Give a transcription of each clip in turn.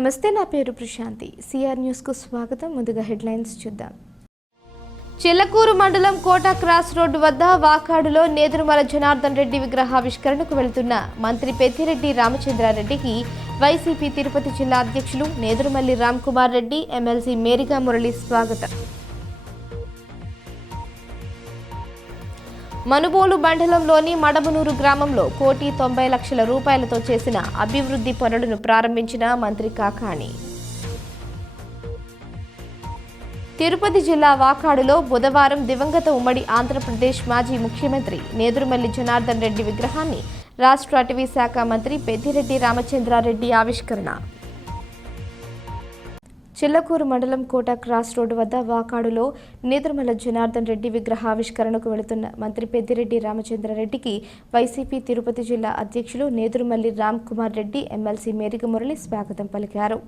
నమస్తే, నా పేరు ప్రశాంతి. సిఆర్ న్యూస్ కు స్వాగతం. ముందుగా హెడ్లైన్స్ చూద్దాం. చిల్లకూరు మండలం కోట క్రాస్ రోడ్డు వద్ద వాకాడులో నేదురుమల జనార్దన్ రెడ్డి విగ్రహావిష్కరణకు వెళుతున్న మంత్రి పెద్దిరెడ్డి రామచంద్రారెడ్డికి వైసీపీ తిరుపతి జిల్లా అధ్యక్షులు నేదురుమల్లి రామ్ కుమార్ రెడ్డి, ఎమ్మెల్సీ మేరిగా మురళి స్వాగతం. మనుబోలు మండలంలోని మడమనూరు గ్రామంలో 1,90,00,000 రూపాయలతో చేసిన అభివృద్ధి పనులను ప్రారంభించిన మంత్రి కాకాణి. తిరుపతి జిల్లా వాకాడులో బుధవారం దివంగత ఉమ్మడి ఆంధ్రప్రదేశ్ మాజీ ముఖ్యమంత్రి నేదురుమల్లి జనార్దన్ రెడ్డి విగ్రహాన్ని రాష్ట్ర అటవీ శాఖ మంత్రి పెద్దిరెడ్డి రామచంద్రారెడ్డి ఆవిష్కరణ. చిల్లకూరు మండలం కోట క్రాస్ రోడ్డు వద్ద వాకాడులో నేదురుమల జనార్దన్ రెడ్డి విగ్రహావిష్కరణకు వెళుతున్న మంత్రి పెద్దిరెడ్డి రామచంద్రారెడ్డికి వైసీపీ తిరుపతి జిల్లా అధ్యక్షులు నేదురుమల్లి రామ్ కుమార్ రెడ్డి, ఎమ్మెల్సీ మేరిగా మురళి స్వాగతం పలికారు.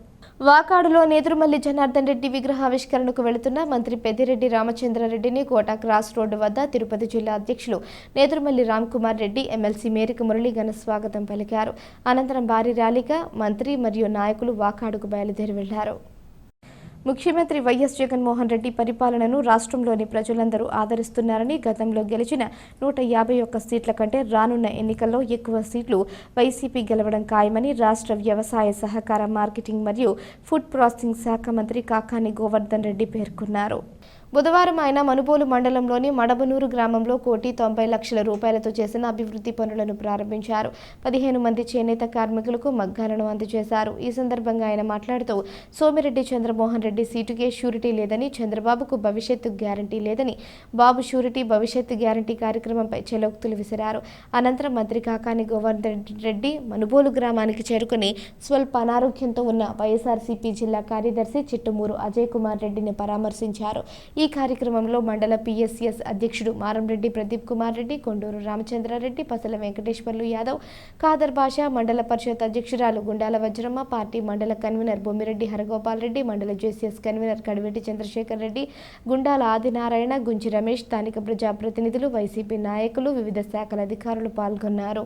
వాకాడులో నేదురుమల్లి జనార్దన్ రెడ్డి విగ్రహావిష్కరణకు వెళుతున్న మంత్రి పెద్దిరెడ్డి రామచంద్రారెడ్డిని కోట క్రాస్ రోడ్డు వద్ద తిరుపతి జిల్లా అధ్యక్షులు నేదురుమల్లి రామ్ కుమార్ రెడ్డి, ఎమ్మెల్సీ మేరిగా మురళి ఘన స్వాగతం పలికారు. అనంతరం భారీ ర్యాలీగా మంత్రి మరియు నాయకులు వాకాడుకు బయలుదేరి వెళ్లారు. ముఖ్యమంత్రి వైఎస్ జగన్మోహన్ రెడ్డి పరిపాలనను రాష్ట్రంలోని ప్రజలందరూ ఆదరిస్తున్నారని, గతంలో గెలిచిన 151 సీట్ల కంటే రానున్న ఎన్నికల్లో ఎక్కువ సీట్లు వైసీపీ గెలవడం ఖాయమని రాష్ట్ర వ్యవసాయ, సహకార, మార్కెటింగ్ మరియు ఫుడ్ ప్రాసెసింగ్ శాఖ మంత్రి కాకాని గోవర్ధన్ రెడ్డి పేర్కొన్నారు. బుధవారం ఆయన మనుబోలు మండలంలోని మడబనూరు గ్రామంలో 1,90,00,000 రూపాయలతో చేసిన అభివృద్ధి పనులను ప్రారంభించారు. 15 మంది చేనేత కార్మికులకు మగ్గాలను అందజేశారు. ఈ సందర్భంగా ఆయన మాట్లాడుతూ, సోమిరెడ్డి చంద్రమోహన్ రెడ్డి సీటుకే షూరిటీ లేదని, చంద్రబాబుకు భవిష్యత్తు గ్యారంటీ లేదని, బాబు షూరిటీ భవిష్యత్తు గ్యారంటీ కార్యక్రమంపై చెలోక్తులు విసిరారు. అనంతరం మంత్రి కాకాని గోవర్ధన్ రెడ్డి మనుబోలు గ్రామానికి చేరుకుని స్వల్ప అనారోగ్యంతో ఉన్న వైఎస్ఆర్సీపీ జిల్లా కార్యదర్శి చిట్టమూరు అజయ్ కుమార్ రెడ్డిని పరామర్శించారు. ఈ కార్యక్రమంలో మండల పిఎస్సిఎస్ అధ్యక్షుడు మారంరెడ్డి ప్రదీప్ కుమార్ రెడ్డి, కొండూరు రామచంద్రారెడ్డి, పసల వెంకటేశ్వర్లు యాదవ్, ఖాదర్ బాషా, మండల పరిషత్ అధ్యక్షురాలు గుండాల వజ్రమ్మ, పార్టీ మండల కన్వీనర్ బొమ్మిరెడ్డి హరగోపాల్ రెడ్డి, మండల జేసీఎస్ కన్వీనర్ కడివెట్టి చంద్రశేఖర్ రెడ్డి, గుండాల ఆదినారాయణ, గుంజి రమేష్, స్థానిక ప్రజాప్రతినిధులు, వైసీపీ నాయకులు, వివిధ శాఖల అధికారులు పాల్గొన్నారు.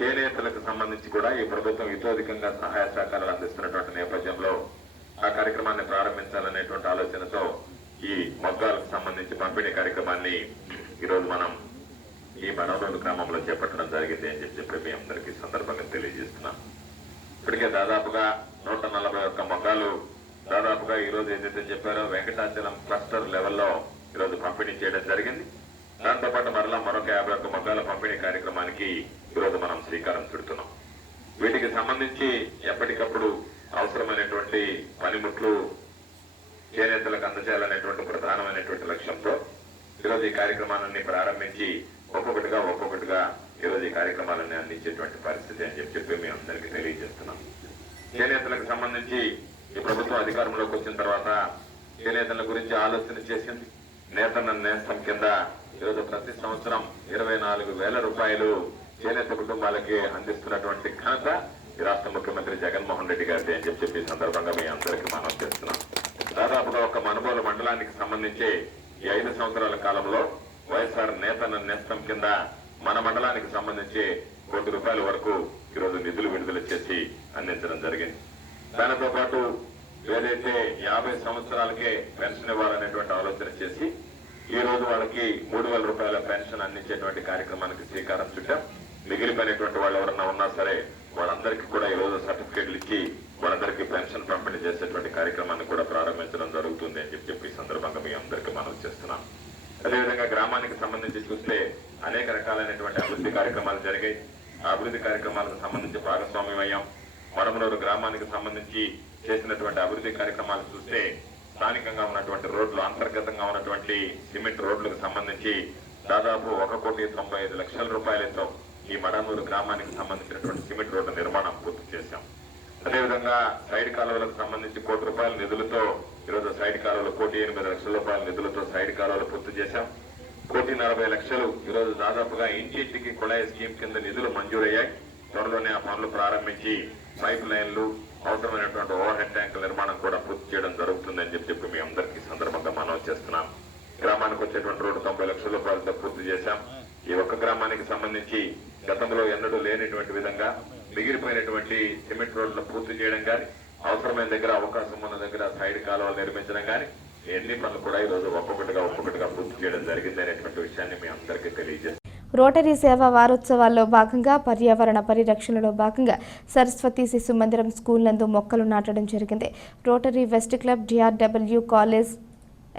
చేనేతలకు సంబంధించి కూడా ఈ ప్రభుత్వం ఇతోధికంగా సహాయ సహకారాలు అందిస్తున్నటువంటి నేపథ్యంలో ఆ కార్యక్రమాన్ని ప్రారంభించాలనేటువంటి ఆలోచనతో ఈ మగ్గాలకు సంబంధించి పంపిణీ కార్యక్రమాన్ని ఈరోజు మనం ఈ మడమనూరు గ్రామంలో చేపట్టడం జరిగింది అని చెప్పి మీ అందరికీ సందర్భంగా తెలియజేస్తున్నాం. ఇప్పటికే దాదాపుగా 141 మగ్గాలు దాదాపుగా ఈరోజు ఏదైతే చెప్పారో వెంకటాచలం క్లస్టర్ లెవెల్లో ఈరోజు పంపిణీ చేయడం జరిగింది. దాంతో పాటు మరలా మరొక 51 మగ్గాల పంపిణీ కార్యక్రమానికి ఈరోజు మనం శ్రీకారం చుడుతున్నాం. వీటికి సంబంధించి ఎప్పటికప్పుడు అవసరమైనటువంటి పనిముట్లు చేనేతలకు అందజేయాలనేటువంటి ప్రధానమైనటువంటి లక్ష్యంతో ఈరోజు ఈ కార్యక్రమాలన్నీ ప్రారంభించి ఒక్కొక్కటిగా ఈరోజు ఈ కార్యక్రమాలన్నీ అందించేటువంటి పరిస్థితి అని చెప్పి మీ అందరికీ తెలియజేస్తున్నాం. చేనేతలకు సంబంధించి ఈ ప్రభుత్వం అధికారంలోకి వచ్చిన తర్వాత చేనేతల గురించి ఆలోచన చేసింది. నేతన్న నేస్తం కింద ఈరోజు ప్రతి సంవత్సరం 24,000 రూపాయలు చేనేత కుటుంబాలకి అందిస్తున్నటువంటి ఘనత ఈ రాష్ట్ర ముఖ్యమంత్రి జగన్మోహన్ రెడ్డి గారిది అని చెప్పి సందర్భంగా మీ అందరికీ మనం చేస్తున్నాం. దాదాపుగా ఒక మనుబోలు మండలానికి సంబంధించి ఈ 5 సంవత్సరాల కాలంలో వైఎస్ఆర్ నేతన్న నేస్తం కింద మన మండలానికి సంబంధించి ₹1,00,00,000 వరకు ఈరోజు నిధులు విడుదల చేసి అందించడం జరిగింది. దానితో పాటు ఏదైతే 50 సంవత్సరాలకే పెన్షన్ ఇవ్వాలనేటువంటి ఆలోచన చేసి ఈ రోజు వాళ్ళకి ₹3,000 పెన్షన్ అందించేటువంటి కార్యక్రమానికి శ్రీకారం చుట్టాం. మిగిలిపోయినటువంటి వాళ్ళు ఎవరన్నా ఉన్నా సరే వాళ్ళందరికీ కూడా ఈ రోజు సర్టిఫికేట్లు ఇచ్చి వాళ్ళందరికీ పెన్షన్ పంపిణీ చేసేటువంటి కార్యక్రమాన్ని కూడా ప్రారంభించడం జరుగుతుంది అని చెప్పి సందర్భంగా మీ అందరికీ మనం చేస్తున్నాం. అదేవిధంగా గ్రామానికి సంబంధించి చూస్తే అనేక రకాలైనటువంటి అభివృద్ధి కార్యక్రమాలు జరిగాయి. ఆ అభివృద్ధి కార్యక్రమాలకు సంబంధించి భాగస్వామ్యం అయ్యాం. మడమనూరు గ్రామానికి సంబంధించి చేసినటువంటి అభివృద్ధి కార్యక్రమాలు చూస్తే స్థానికంగా ఉన్నటువంటి రోడ్లు, అంతర్గతంగా ఉన్నటువంటి సిమెంట్ రోడ్లకు సంబంధించి దాదాపు ₹1,95,00,000 రూపాయలతో ఈ మడమనూరు గ్రామానికి సంబంధించినటువంటి సిమెంట్ రోడ్డు నిర్మాణం పూర్తి చేశాం. అదేవిధంగా సైడ్ కాలువలకు సంబంధించి ₹1,00,00,000 నిధులతో ఈరోజు సైడ్ కాలువలు ₹1,08,00,000 నిధులతో సైడ్ కాలువలు పూర్తి చేశాం. ₹1,40,00,000 ఈరోజు దాదాపుగా ఇంటింటికి కుళాయి స్కీమ్ కింద నిధులు మంజూరయ్యాయి. త్వరలోనే ఆ పనులు ప్రారంభించి పైప్ లైన్లు, అవసరమైనటువంటి ఓవర్ హెడ్ ట్యాంకుల నిర్మాణం కూడా పూర్తి చేయడం జరుగుతుందని చెప్పి మీ అందరికీ సందర్భంగా మనం చేస్తున్నాం. గ్రామానికి వచ్చేటువంటి రోడ్డు ₹90,00,000 పూర్తి చేశాం. ఈ ఒక్క గ్రామానికి సంబంధించి గతంలో ఎన్నడూ లేనిటువంటి విధంగా మిగిలిపోయినటువంటి సిమెంట్ రోడ్లు పూర్తి చేయడం కానీ, అవసరమైన దగ్గర అవకాశం ఉన్న దగ్గర సైడ్ కాలువలు నిర్మించడం కానీ, ఎన్ని పనులు కూడా ఈరోజు ఒక్కొక్కటిగా పూర్తి చేయడం జరిగింది అనేటువంటి విషయాన్ని మీ అందరికీ తెలియజేస్తాను. రోటరీ సేవా వారోత్సవాల్లో భాగంగా పర్యావరణ పరిరక్షణలో భాగంగా సరస్వతి శిశు మందిరం స్కూల్ నందు మొక్కలు నాటడం జరిగింది. Rotary west club, DRW college,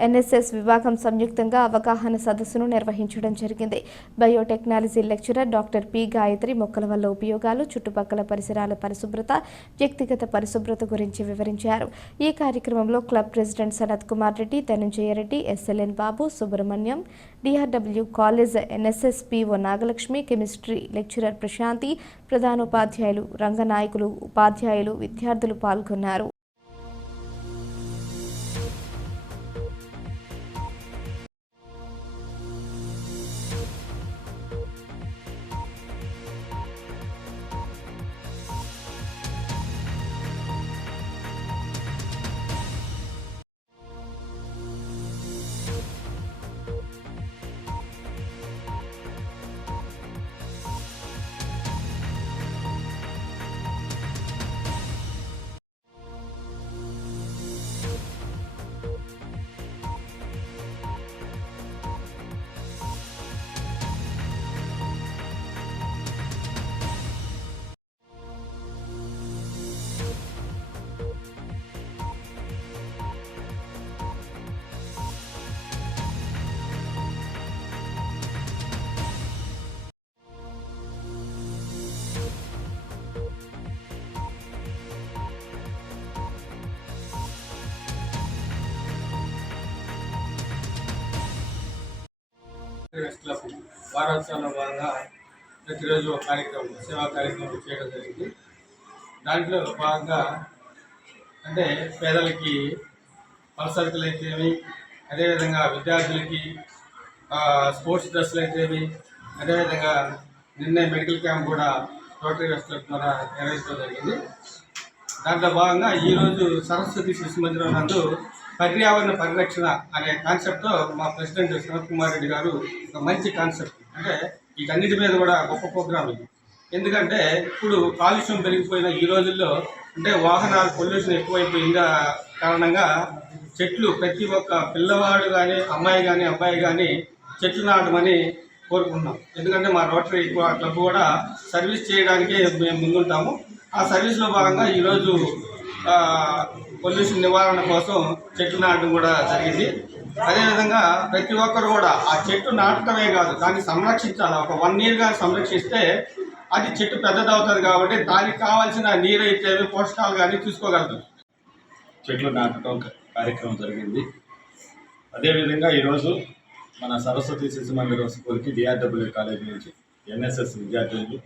NSS విభాగం సంయుక్తంగా అవగాహన సదస్సును నిర్వహించడం జరిగింది. Biotechnology lecturer doctor P. Gayatri మొక్కల వల్ల ఉపయోగాలు, చుట్టుపక్కల పరిసరాల పరిశుభ్రత, వ్యక్తిగత పరిశుభ్రత గురించి వివరించారు. ఈ కార్యక్రమంలో club president Sanath Kumar Reddy, Dhananjaya Reddy, SLN Babu, Subrahmanyam, DRW college NSS PO Nagalakshmi, chemistry lecturer Prashanthi, ప్రధానోపాధ్యాయులు, రంగనాయకులు, ఉపాధ్యాయులు, విద్యార్థులు పాల్గొన్నారు. వెస్ట్ క్లబ్ వారోత్సవంలో భాగంగా ప్రతిరోజు ఒక కార్యక్రమం, సేవా కార్యక్రమం చేయడం జరిగింది. దాంట్లో భాగంగా అంటే పేదలకి పలసరుకులు అయితేమి, అదేవిధంగా విద్యార్థులకి స్పోర్ట్స్ డ్రెస్సులు అయితేమి, అదేవిధంగా నిన్నే మెడికల్ క్యాంప్ కూడా రోటరీ వెస్ట్ క్లబ్ ద్వారా నిర్వహించడం జరిగింది. దాంట్లో భాగంగా ఈరోజు సరస్వతి శిశు మందిరం నందు పర్యావరణ పరిరక్షణ అనే కాన్సెప్ట్తో మా ప్రెసిడెంట్ సనత్ కుమార్ రెడ్డి గారు ఒక మంచి కాన్సెప్ట్, అంటే వీటన్నిటి మీద కూడా గొప్ప ప్రోగ్రామ్ ఇది. ఎందుకంటే ఇప్పుడు కాలుష్యం పెరిగిపోయిన ఈ రోజుల్లో అంటే వాహనాల పొల్యూషన్ ఎక్కువైపోయిన కారణంగా చెట్లు ప్రతి ఒక్క పిల్లవాడు కానీ, అమ్మాయి కానీ, అబ్బాయి కానీ చెట్లు నాటమని కోరుకుంటున్నాం. ఎందుకంటే మా రోటరీ క్లబ్ కూడా సర్వీస్ చేయడానికి మేము ముందుంటాము. ఆ సర్వీస్లో భాగంగా ఈరోజు పొల్యూషన్ నివారణ కోసం చెట్లు నాటడం కూడా జరిగింది. అదేవిధంగా ప్రతి ఒక్కరు కూడా ఆ చెట్టు నాటడమే కాదు, దాన్ని సంరక్షించాలి. ఒక 1 year కానీ సంరక్షిస్తే అది చెట్టు పెద్దదవుతుంది కాబట్టి దానికి కావాల్సిన నీరు అయితే పోషకాలు కానీ చూసుకోగలదు. చెట్లు నాటడం కార్యక్రమం జరిగింది. అదేవిధంగా ఈరోజు మన సరస్వతి శిశు మందిరం స్కూల్కి DRW కాలేజ్ నుంచి NSS విద్యార్థులు,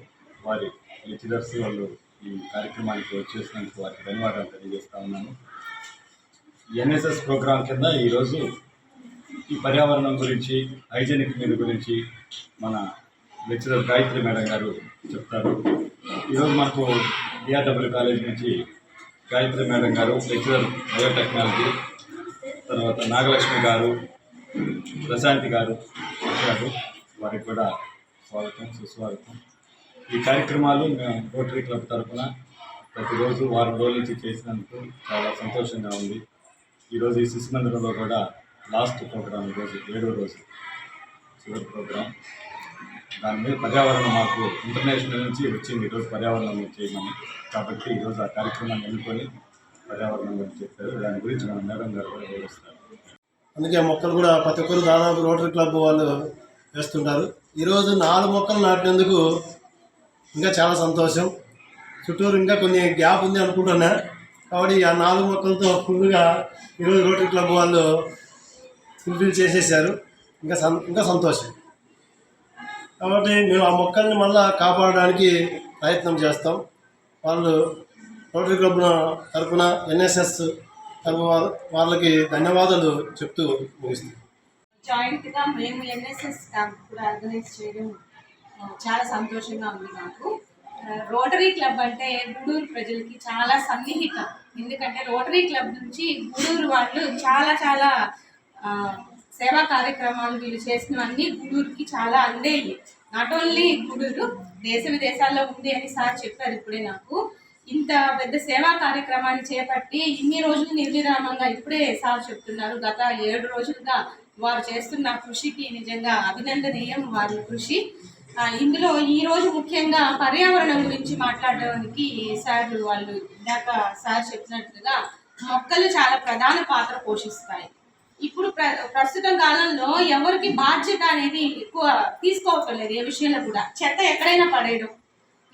వారి లెక్చరర్స్ వాళ్ళు ఈ కార్యక్రమానికి వచ్చేసినందుకు వారికి ధన్యవాదాలు తెలియజేస్తా ఉన్నాను. NSS ప్రోగ్రాం కింద ఈరోజు ఈ పర్యావరణం గురించి, హైజెనిక్ మీద గురించి మన లెక్చరర్ గాయత్రి మేడం గారు చెప్తారు. ఈరోజు మనకు DRW కాలేజ్ నుంచి గాయత్రి మేడం గారు, లెక్చరర్ బయోటెక్నాలజీ, తర్వాత నాగలక్ష్మి గారు, ప్రశాంతి గారు వచ్చారు. వారికి కూడా స్వాగతం, సుస్వాగతం. ఈ కార్యక్రమాలు మేము రోటరీ క్లబ్ తరఫున ప్రతిరోజు వారం రోజుల నుంచి చేసినందుకు చాలా సంతోషంగా ఉంది. ఈరోజు ఈ శిశు మందిరంలో కూడా లాస్ట్ ప్రోగ్రాం, ఈరోజు 7వ రోజు చివరి ప్రోగ్రాం. దాని మీద పర్యావరణం మాకు ఇంటర్నేషనల్ నుంచి వచ్చింది ఈరోజు పర్యావరణం చేయమని. కాబట్టి ఈరోజు ఆ కార్యక్రమాన్ని ఎన్నుకొని పర్యావరణం గురించి చెప్పారు. దాని గురించి మన మేడం గారు కూడా వివరిస్తారు. అందుకే మొక్కలు కూడా ప్రతి ఒక్కరు దాదాపు రోటరీ క్లబ్ వాళ్ళు వేస్తుంటారు. ఈరోజు 4 మొక్కలు నాటినందుకు ఇంకా చాలా సంతోషం. చుట్టూరు ఇంకా కొన్ని గ్యాప్ ఉంది అనుకుంటున్నా. కాబట్టి ఆ 4 మొక్కలతో ఫుల్గా ఈరోజు రోటరీ క్లబ్ వాళ్ళు ఫుల్ఫిల్ చేసేసారు. ఇంకా సంతోషం. కాబట్టి మేము ఆ మొక్కల్ని మళ్ళీ కాపాడడానికి ప్రయత్నం చేస్తాం. వాళ్ళు రోటరీ క్లబ్ తరఫున NSS వాళ్ళకి ధన్యవాదాలు చెప్తూ ముగిస్తాం. జాయింట్గా మేము NSS క్యాంప్ కూడా ఆర్గనైజ్ చేయడం చాలా సంతోషంగా ఉంది నాకు. రోటరీ క్లబ్ అంటే గూడూరు ప్రజలకి చాలా సన్నిహితం. ఎందుకంటే రోటరీ క్లబ్ నుంచి గూడూరు వాళ్ళు చాలా సేవా కార్యక్రమాలు వీళ్ళు చేసినవన్నీ గూడూరుకి చాలా అందేవి. నాట్ ఓన్లీ గూడూరు, దేశ విదేశాల్లో ఉంది అని సార్ చెప్పారు ఇప్పుడే నాకు. ఇంత పెద్ద సేవా కార్యక్రమాన్ని చేపట్టి ఇన్ని రోజులు నిర్విరామంగా ఇప్పుడే సార్ చెప్తున్నారు గత 7 రోజులుగా వారు చేస్తున్న కృషికి నిజంగా అభినందనీయం వారి కృషి. ఇందులో ఈ రోజు ముఖ్యంగా పర్యావరణం గురించి మాట్లాడడానికి సార్ వాళ్ళు ఇందాక సార్ చెప్పినట్లుగా మొక్కలు చాలా ప్రధాన పాత్ర పోషిస్తాయి. ఇప్పుడు ప్రస్తుతం కాలంలో ఎవరికి బాధ్యత అనేది ఎక్కువ తీసుకోవటం లేదు. ఏ విషయంలో కూడా చెత్త ఎక్కడైనా పడేయడం,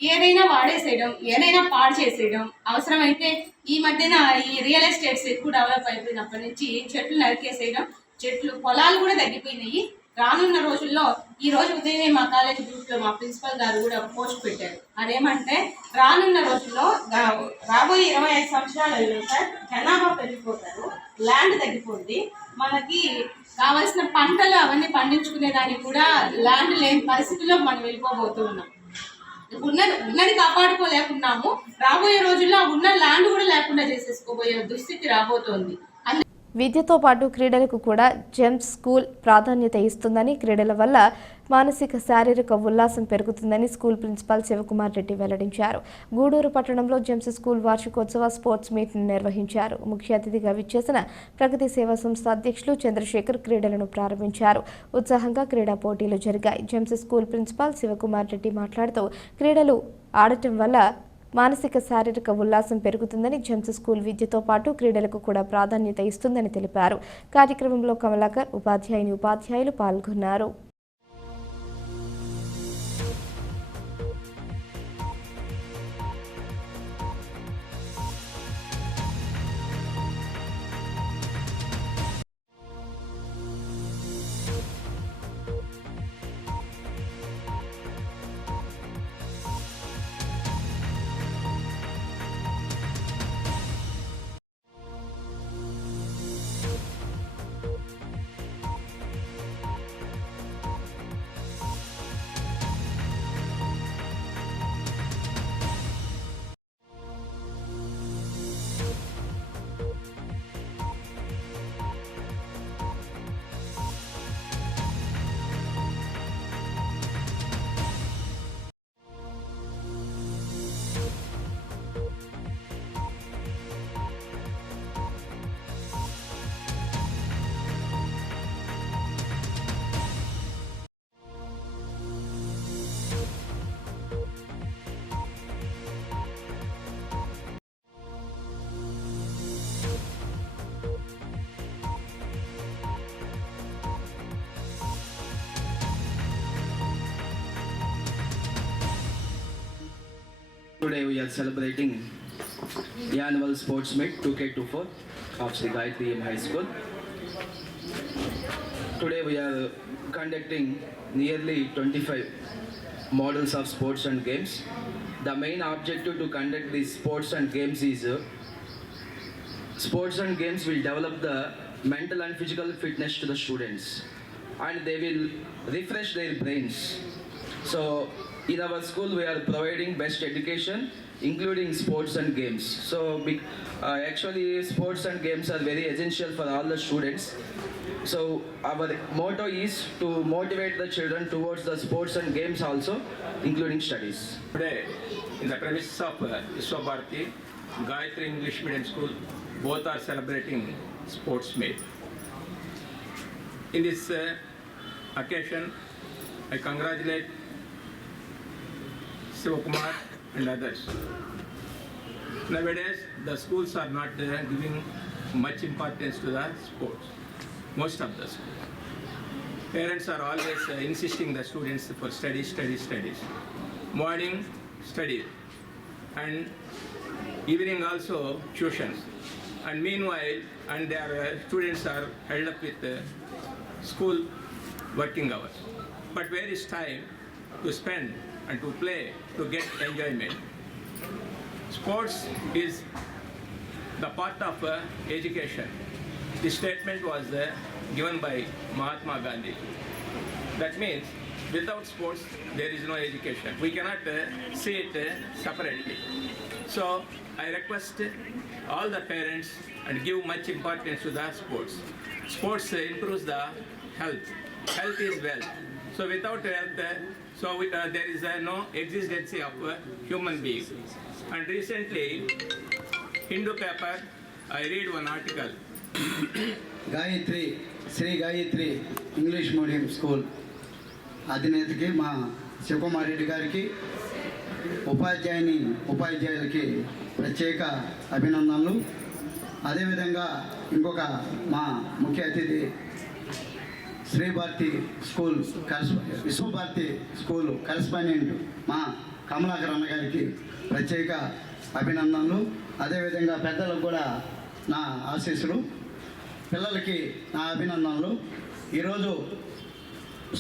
ఏదైనా వాడేసేయడం, ఏదైనా పాడు చేసేయడం, అవసరమైతే ఈ మధ్యన ఈ రియల్ ఎస్టేట్స్ ఎక్కువ డెవలప్ అయిపోయినప్పటి నుంచి చెట్లు నరికేసేయడం, పొలాలు కూడా తగ్గిపోయినాయి. రానున్న రోజుల్లో ఈ రోజు ఉదయమే మా కాలేజ్ గ్రూప్లో మా ప్రిన్సిపల్ గారు కూడా పోస్ట్ పెట్టారు. అదేమంటే రానున్న రోజుల్లో రాబోయే 25 సంవత్సరాలలో సార్ జనాభా పెరిగిపోతారు, ల్యాండ్ తగ్గిపోద్ది, మనకి కావాల్సిన పంటలు అవన్నీ పండించుకునే దానికి కూడా ల్యాండ్ లేని పరిస్థితుల్లో మనం వెళ్ళిపోబోతూ ఉన్నాం. ఉన్నది కాపాడుకోలేకున్నాము. రాబోయే రోజుల్లో ఉన్న ల్యాండ్ కూడా లేకుండా చేసేసుకోబోయే దుస్థితి రాబోతోంది. విద్యతో పాటు క్రీడలకు కూడా జెమ్స్ స్కూల్ ప్రాధాన్యత ఇస్తుందని, క్రీడల వల్ల మానసిక శారీరక ఉల్లాసం పెరుగుతుందని స్కూల్ ప్రిన్సిపాల్ శివకుమార్ రెడ్డి వెల్లడించారు. గూడూరు పట్టణంలో జెమ్స్ స్కూల్ వార్షికోత్సవ స్పోర్ట్స్ మీట్ను నిర్వహించారు. ముఖ్య అతిథిగా విచ్చేసిన ప్రగతి సేవా సంస్థ అధ్యక్షులు చంద్రశేఖర్ క్రీడలను ప్రారంభించారు. ఉత్సాహంగా క్రీడా పోటీలు జరిగాయి. Gems school principal Shivakumar Reddy మాట్లాడుతూ క్రీడలు ఆడటం వల్ల మానసిక శారీరక ఉల్లాసం పెరుగుతుందని, జెమ్స్ స్కూల్ విద్యతో పాటు క్రీడలకు కూడా ప్రాధాన్యత ఇస్తుందని తెలిపారు. కార్యక్రమంలో కమలాకర్, ఉపాధ్యాయులు పాల్గొన్నారు. Today we are celebrating the annual sports meet 2K24 of Sri Gayatri High School. Today we are conducting nearly 25 models of sports and games. The main objective to conduct these sports and games is sports and games will develop the mental and physical fitness to the students, and they will refresh their brains. So in our school we are providing best education including sports and games. So actually sports and games are very essential for all the students. So our motto is to motivate the children towards the sports and games also including studies. Today in the premises of Vishwabharati Gayatri English Medium School, both are celebrating sports meet. In this occasion I congratulate Sivakumar and others. Nowadays, the schools are not giving much importance to the sports. Most of the schools. Parents are always insisting the students for studies. Morning, study. And evening also, tuitions. And meanwhile, their students are held up with school working hours. But where is time to spend and to play, to get enjoyment? Sports is the part of education. This statement was given by Mahatma Gandhi. That means without sports there is no education. We cannot see it separately. So I request all the parents and give much importance to the sports. Sports improves the health. Health is wealth. So without health, there is no existence of human being. And recently, Hindu paper, I read one article. Gayathri Sri Gayathri English medium school అధినేతకి మా శివకుమార్ రెడ్డి గారికి ఉపాధ్యాయులకి ప్రత్యేక అభినందనలు. అదేవిధంగా ఇంకొక మా ముఖ్య అతిథి Sri Bharathi school Visvabharati school correspondent మా కమలాకర్ అన్న గారికి ప్రత్యేక అభినందనలు. అదేవిధంగా పెద్దలకు కూడా నా ఆశీస్సులు, పిల్లలకి నా అభినందనలు. ఈరోజు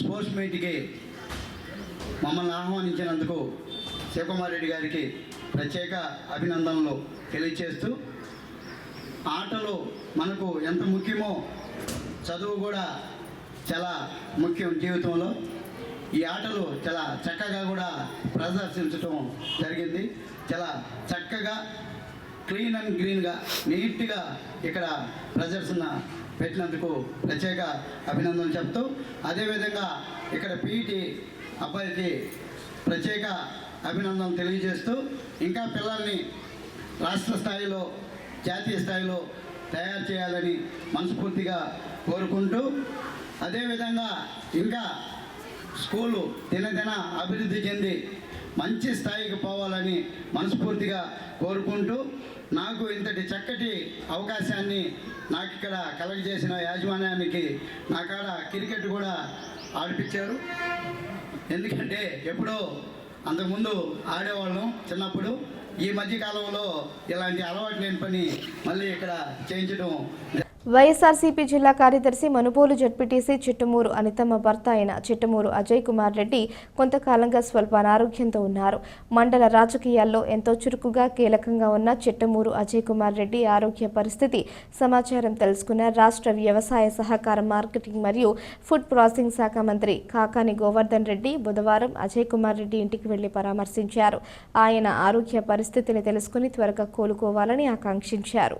స్పోర్ట్స్ మీట్కి మమ్మల్ని ఆహ్వానించినందుకు శివకుమార్ రెడ్డి గారికి ప్రత్యేక అభినందనలు తెలియచేస్తూ, ఆటలు మనకు ఎంత ముఖ్యమో చదువు కూడా చాలా ముఖ్యం జీవితంలో. ఈ ఆటలు చాలా చక్కగా కూడా ప్రదర్శించడం జరిగింది. చాలా చక్కగా క్లీన్ అండ్ గ్రీన్గా నీట్గా ఇక్కడ ప్రదర్శన పెట్టినందుకు ప్రత్యేక అభినందనలు చెప్తూ, అదేవిధంగా ఇక్కడ పీఈటీ అబ్బాయికి ప్రత్యేక అభినందనలు తెలియజేస్తూ, ఇంకా పిల్లల్ని రాష్ట్ర స్థాయిలో జాతీయ స్థాయిలో తయారు చేయాలని మనస్ఫూర్తిగా కోరుకుంటూ, అదేవిధంగా ఇంకా స్కూలు దినదిన అభివృద్ధి చెంది మంచి స్థాయికి పోవాలని మనస్ఫూర్తిగా కోరుకుంటూ, నాకు ఇంతటి చక్కటి అవకాశాన్ని నాకు ఇక్కడ కలగజేసిన యాజమాన్యానికి నా కాడ క్రికెట్ కూడా ఆడిపించారు. ఎందుకంటే ఎప్పుడో అంతకుముందు ఆడేవాళ్ళం చిన్నప్పుడు. ఈ మధ్యకాలంలో ఇలాంటి అలవాటు లేని పని మళ్ళీ ఇక్కడ చేయించడం. వైఎస్ఆర్సీపీ జిల్లా కార్యదర్శి మనుబోలు జడ్పీటీసీ చిట్టమూరు అనితమ్మ భర్త అయిన చిట్టమూరు అజయ్ కుమార్ రెడ్డి కొంతకాలంగా స్వల్ప అనారోగ్యంతో ఉన్నారు. మండల రాజకీయాల్లో ఎంతో చురుకుగా కీలకంగా ఉన్న చిట్టమూరు అజయ్ కుమార్ రెడ్డి ఆరోగ్య పరిస్థితి సమాచారం తెలుసుకున్న రాష్ట్ర వ్యవసాయ సహకార మార్కెటింగ్ మరియు ఫుడ్ ప్రాసెసింగ్ శాఖ మంత్రి కాకాని గోవర్ధన్ రెడ్డి బుధవారం అజయ్ కుమార్ రెడ్డి ఇంటికి వెళ్లి పరామర్శించారు. ఆయన ఆరోగ్య పరిస్థితిని తెలుసుకుని త్వరగా కోలుకోవాలని ఆకాంక్షించారు.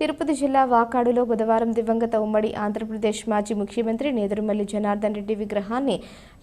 తిరుపతి జిల్లా వాకాడులో బుధవారం దివంగత ఉమ్మడి ఆంధ్రప్రదేశ్ మాజీ ముఖ్యమంత్రి నేదురుమల్లి జనార్దన్ రెడ్డి విగ్రహాన్ని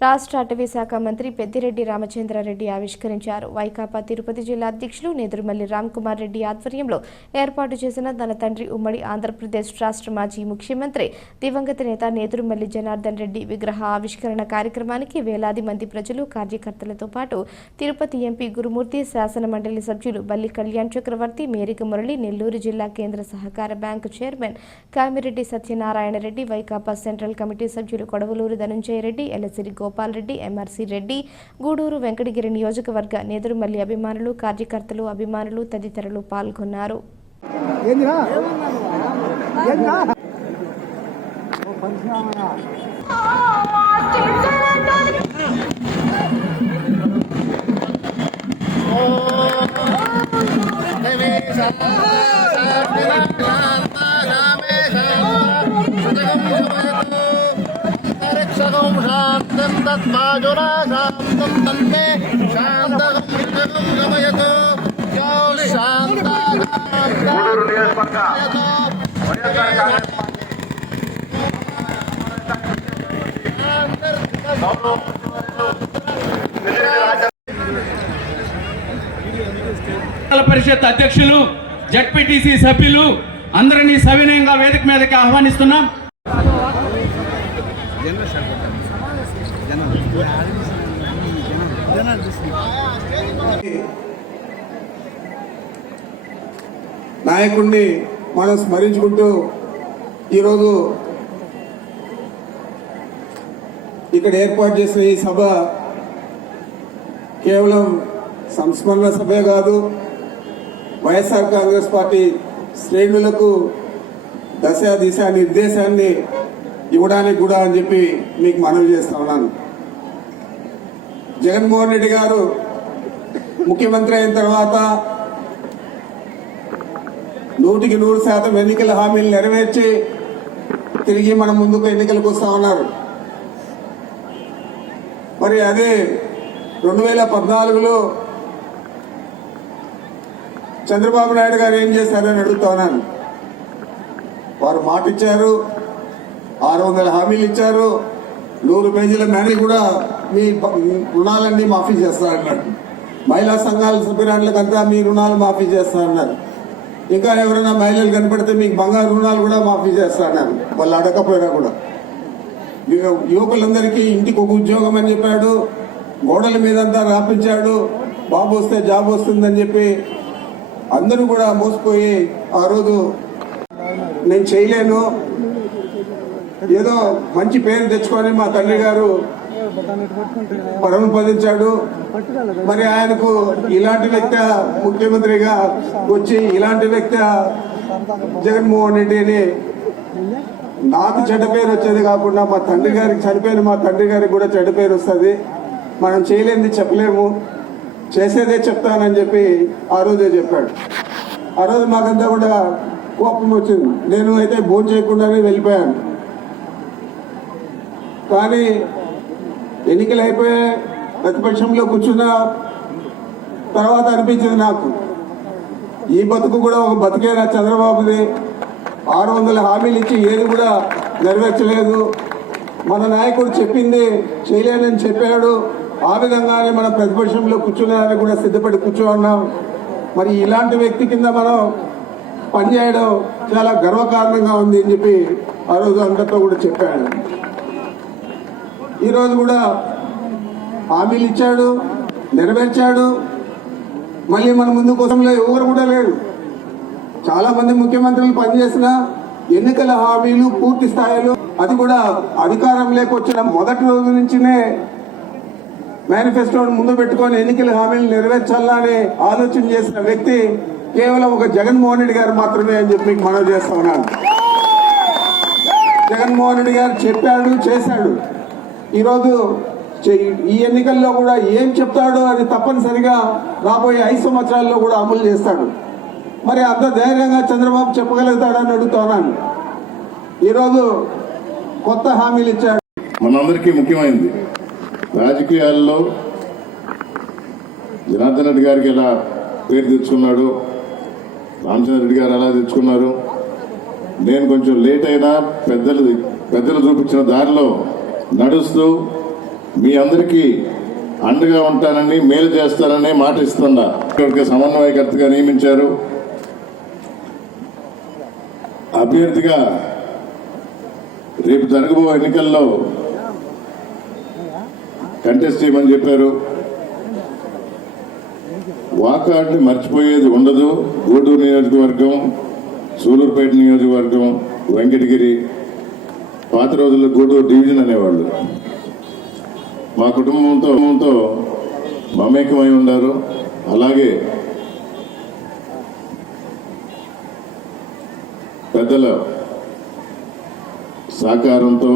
రాష్ట్ర అటవీ శాఖ మంత్రి పెద్దిరెడ్డి రామచంద్రారెడ్డి ఆవిష్కరించారు. వైకాపా తిరుపతి జిల్లా అధ్యక్షులు నేదురుమల్లి రామ్కుమార్ రెడ్డి ఆధ్వర్యంలో ఏర్పాటు చేసిన తన తండ్రి ఉమ్మడి ఆంధ్రప్రదేశ్ రాష్ట్ర మాజీ ముఖ్యమంత్రి దివంగత నేత నేదురుమల్లి జనార్దన్ రెడ్డి విగ్రహ ఆవిష్కరణ కార్యక్రమానికి వేలాది మంది ప్రజలు కార్యకర్తలతో పాటు తిరుపతి ఎంపీ గురుమూర్తి, శాసన మండలి సభ్యులు బల్లి కళ్యాణ్ చక్రవర్తి, మేరిక మురళి, నెల్లూరు జిల్లా కేంద్ర సహకార bank chairman Kamireddy Satyanarayana Reddy, Vaikapa central committee సభ్యులు కొడవలూరు ధనుంజయ రెడ్డి, ఎలసిరి గోపాల్ రెడ్డి, ఎంఆర్సీ రెడ్డి, గూడూరు వెంకటగిరి నియోజకవర్గ నేదురుమల్లి అభిమానులు, కార్యకర్తలు, అభిమానులు తదితరులు పాల్గొన్నారు. పరిషత్ అధ్యక్షులు, జడ్పీటీసీ సభ్యులు అందరినీ సవినయంగా వేదిక మీదకి ఆహ్వానిస్తున్నాం. నాయకుడిని మనం స్మరించుకుంటూ ఈరోజు ఇక్కడ ఏర్పాటు చేసిన ఈ సభ కేవలం సంస్మరణ సభే కాదు, వైఎస్ఆర్ కాంగ్రెస్ పార్టీ శ్రేణులకు దశ దిశ నిర్దేశాన్ని ఇవ్వడానికి కూడా అని చెప్పి మీకు మనవి చేస్తా ఉన్నాను. జగన్మోహన్ రెడ్డి గారు ముఖ్యమంత్రి అయిన తర్వాత 100% ఎన్నికల హామీలు నెరవేర్చి తిరిగి మన ముందుకు ఎన్నికలకు వస్తా ఉన్నారు. మరి అదే 2014లో చంద్రబాబు నాయుడు గారు ఏం చేశారని అడుగుతా ఉన్నాను. వారు మాట ఇచ్చారు, 600 హామీలు ఇచ్చారు, 100 పేజీల మేనీ కూడా మీ రుణాలన్నీ మాఫీ చేస్తారన్నారు. మహిళా సంఘాల సభ్యురాళ్ళకంతా మీ రుణాలు మాఫీ చేస్తారన్నారు. ఇంకా ఎవరైనా మహిళలు కనపడితే మీకు బంగారు రుణాలు కూడా మాఫీ చేస్తారన్నారు, వాళ్ళు అడగకపోయినా కూడా. యువకులందరికీ ఇంటికి ఒక ఉద్యోగం అని చెప్పాడు, గోడల మీదంతా రాపించాడు, బాబు వస్తే జాబ్ వస్తుందని చెప్పి అందరూ కూడా మోసపోయి ఆ రోజు నేను చేయలేను, ఏదో మంచి పేరు తెచ్చుకొని మా తండ్రి గారు పరమపదించాడు. మరి ఆయనకు ఇలాంటి వ్యక్తి ముఖ్యమంత్రిగా వచ్చి ఇలాంటి వ్యక్తి జగన్మోహన్ రెడ్డిని నాకు చెడ్డ పేరు వచ్చేది కాకుండా మా తండ్రి గారికి చనిపోయిన మా తండ్రి గారికి కూడా చెడ్డ పేరు వస్తుంది. మనం చేయలేనిది చెప్పలేము, చేసేదే చెప్తానని చెప్పి ఆ రోజే చెప్పాడు. ఆ రోజు మాకంతా కూడా కోపం వచ్చింది. నేను అయితే భోజనం చేయకుండానే వెళ్ళిపోయాను. కానీ ఎన్నికలు అయిపోయే ప్రతిపక్షంలో కూర్చున్న తర్వాత అనిపించింది నాకు, ఈ బతుకు కూడా ఒక బతుకేనా చంద్రబాబుది. 600 హామీలు ఇచ్చి ఏది కూడా నెరవేర్చలేదు. మన నాయకుడు చెప్పింది చేయలేనని చెప్పాడు. ఆ విధంగానే మన ప్రతిపక్షంలో కూర్చునేదానికి కూడా సిద్ధపడి కూర్చోన్నాం. మరి ఇలాంటి వ్యక్తి కింద మనం పనిచేయడం చాలా గర్వకారణంగా ఉంది అని చెప్పి ఆ రోజు అందరితో కూడా చెప్పాడు. ఈరోజు కూడా హామీలు ఇచ్చాడు, నెరవేర్చాడు. మళ్ళీ మన ముందు కోసంలో ఎవరు కూడా లేరు. చాలా మంది ముఖ్యమంత్రులు పనిచేసిన ఎన్నికల హామీలు పూర్తి స్థాయిలో, అది కూడా అధికారం లేకొచ్చిన మొదటి రోజు నుంచినే మేనిఫెస్టోను ముందు పెట్టుకొని ఎన్నికల హామీలు నెరవేర్చాలని ఆలోచన చేసిన వ్యక్తి కేవలం ఒక జగన్మోహన్ రెడ్డి గారు మాత్రమే అని చెప్పి మీకు మనవి చేస్తా ఉన్నాను. జగన్మోహన్ రెడ్డి గారు చెప్పాడు, చేశాడు. ఈరోజు ఈ ఎన్నికల్లో కూడా ఏం చెప్తాడో అది తప్పనిసరిగా రాబోయే 5 సంవత్సరాల్లో కూడా అమలు చేస్తాడు. మరి అంత ధైర్యంగా చంద్రబాబు చెప్పగలుగుతాడని అడుగుతున్నాను. ఈరోజు కొత్త హామీలు ఇచ్చాడు. మనందరికీ ముఖ్యమైనది రాజకీయాల్లో జనార్దన్ రెడ్డి గారికి ఎలా పేరు తెచ్చుకున్నాడు, రామచంద్ర రెడ్డి గారు ఎలా తెచ్చుకున్నారు. నేను కొంచెం లేట్ అయినా పెద్దలు చూపించిన దారిలో నడుస్తూ మీ అందరికీ అండగా ఉంటానని, మేలు చేస్తానని మాట ఇస్తున్నా. ఇక్కడికి సమన్వయకర్తగా నియమించారు. అభ్యర్థిగా రేపు జరగబో ఎన్నికల్లో కంటెస్ట్ చేయమని చెప్పారు. వాకాడ్ని మర్చిపోయేది ఉండదు. గూడూరు నియోజకవర్గం, సూలూరుపేట నియోజకవర్గం, వెంకటగిరి, పాత రోజుల్లో గూడూరు డివిజన్ అనేవాళ్ళు. మా కుటుంబంతో మమేకమై ఉన్నారు. అలాగే పెద్దల సహకారంతో,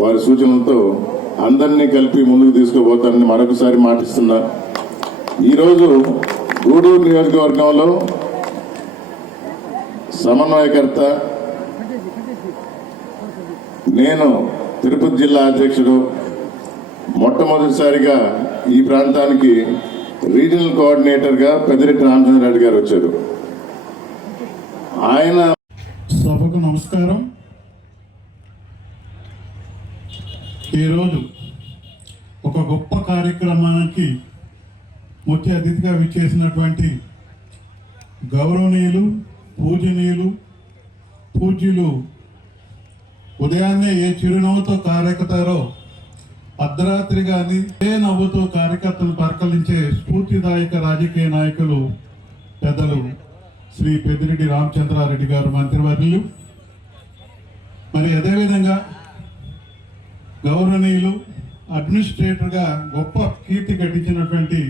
వారి సూచనలతో అందరినీ కలిపి ముందుకు తీసుకుపోతానని మరొకసారి మాటిస్తున్నా. ఈరోజు గూడూరు నియోజకవర్గంలో సమన్వయకర్త నేను, తిరుపతి జిల్లా అధ్యక్షుడు, మొట్టమొదటిసారిగా ఈ ప్రాంతానికి రీజనల్ కోఆర్డినేటర్గా పెద్దిరెడ్డి రామచంద్ర రెడ్డి గారు వచ్చారు. ఆయన సభకు నమస్కారం. ఈరోజు ఒక గొప్ప కార్యక్రమానికి ముఖ్య అతిథిగా విచ్చేసినటువంటి గౌరవనీయులు, పూజ్యులు ఉదయాన్నే ఏ చిరునవ్వుతో కార్యకర్తలో అర్ధరాత్రి కానీ ఏ నవ్వుతో కార్యకర్తలు పరికలించే స్ఫూర్తిదాయక రాజకీయ నాయకులు పెద్దలు శ్రీ పెద్దిరెడ్డి రామచంద్రారెడ్డి గారు మంత్రివర్యులు, మరి అదేవిధంగా గౌరవనీయులు అడ్మినిస్ట్రేటర్గా గొప్ప కీర్తి గడించినటువంటి